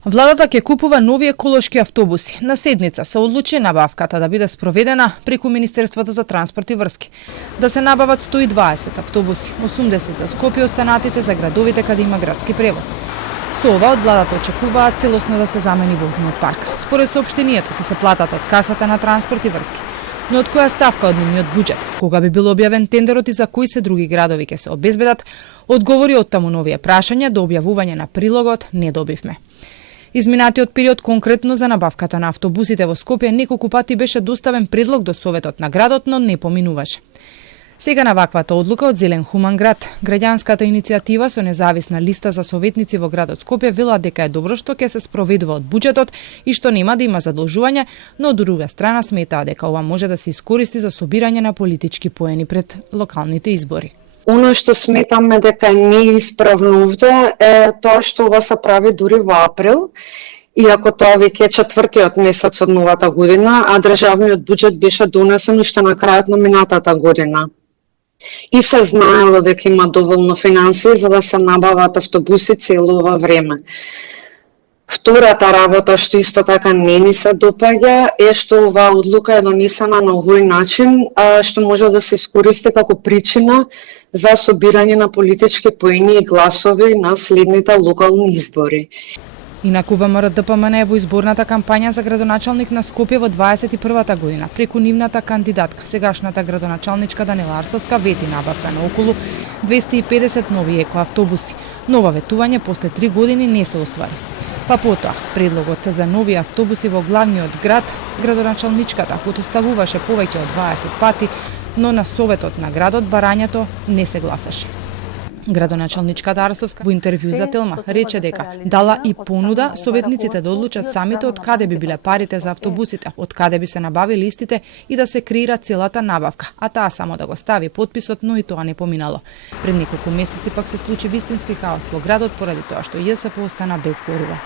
Владата ќе купува нови еколошки автобуси. На седница се одлучи набавката да биде спроведена преку Министерството за транспорт и врски. Да се набават 120 автобуси, 80 за Скопје, останатите за градовите каде има градски превоз. Со ова од владата очекуваат целосно да се замени возниот парк. Според соопштението ќе се платат од касата на транспорт и врски. Но од која ставка од нивниот буџет? Кога би бил објавен тендерот и за кои се други градови ќе се обезбедат? Одговори од таму новија прашања до објавување на прилогот не добивме. Изминатиот период конкретно за набавката на автобусите во Скопје неколку пати беше доставен предлог до Советот на градот, но не поминуваше. Сега на ваквата одлука од Зелен хуман град, граѓанската иницијатива со независна листа за советници во градот Скопје велат дека е добро што ќе се спроведува од буџетот и што нема да има задолжување, но од друга страна сметаа дека ова може да се искористи за собирање на политички поени пред локалните избори. Оно што сметаме дека е неисправно овде е тоа што ова се прави дури во април, иако тоа веќе е четвртиот месец од новата година, а државниот буџет беше донесен уште на крајот на минатата година. И се знаело дека има доволно финансии за да се набават автобуси цело ова време. Втората работа што исто така не ни се допаѓа е што оваа одлука е донесена на овој начин, што може да се искористи како причина за собирање на политички поени и гласови на следните локални избори. Инаку ВМРО ДПМН е во изборната кампања за градоначалник на Скопје во 21-та година. Преку нивната кандидатка, сегашната градоначалничка Данила Арсовска, вети набавка на околу 250 нови екоавтобуси. Нова ветување после 3 години не се оствари. Па потоа, предлогот за нови автобуси во главниот град, градоначалничката потоставуваше повеќе од 20 пати, но на Советот на градот барањето не се гласаше. Градоначалничката Арсовска во интервју за Телма рече дека дала и понуда советниците да одлучат самите од каде би биле парите за автобусите, од каде би се набавили истите и да се креира целата набавка, а таа само да го стави потписот, но и тоа не поминало. Пред неколку месеци пак се случи вистински хаос во градот поради тоа што ЈСП остана без гориво.